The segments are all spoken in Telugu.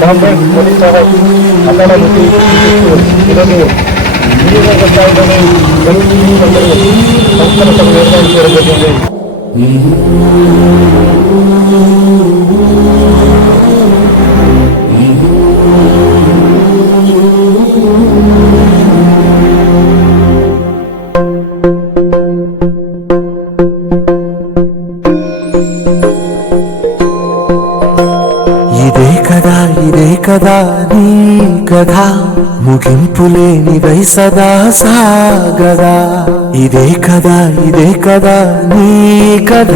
కాంగ్రెస్ పోలీస్ అక్కడ ఈరోజు వినియోగ స్థాయిలోనే సంస్థల సభ చేయడం జరిగింది కదా కదా నీ కథ? ముగింపు లేనిదై సదా సాగదా? ఇదే కదా ఇదే కదా నీ కథ?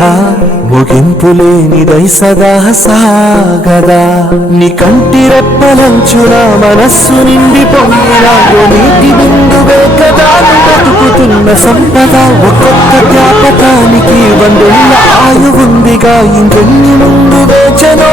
ముగింపు లేనిదై సదా సాగదా? నీ కంటి రెప్పలంచున మనస్సు నిండి పొంగిన నీటి బిందువే కదా? బతుకుతున్న సంపద ఒక్కొక్క జ్ఞాపకానికి వందేళ్ళ ఆయువుందిగా ఇంకెన్ని ముందు వేచనో?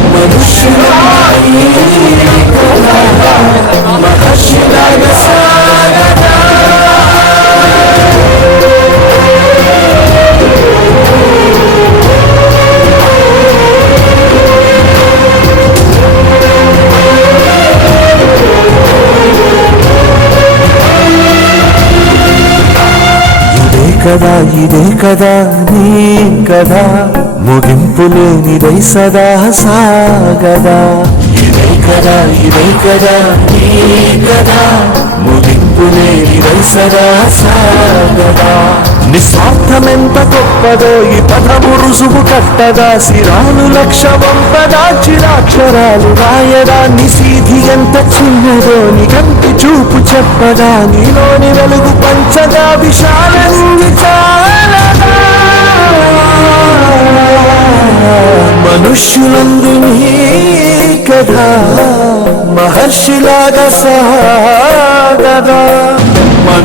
కదా ఇదే కదా నీ కదా. ముగింపు లేనిదై సదా సాగదా. ఇదే కదా ఇదే కదా నీ కదా. ముగింపు లేనిదై సదా సాగదా. నిస్వార్థమెంత గొప్పదో ఈ పదము రుసుము కట్టదా. సిరాలు లక్ష వంపదా చిరాక్షరాలు రాయదా నిసీధి ఎంత చిన్నదో నిగంత చూపు చెప్పదా నీలోని వెలుగు పంచదా విశాలంగి చాలదా. మనుష్యులందు నీ కథ మహర్షిలాగా సాగదా మనుష్యులందు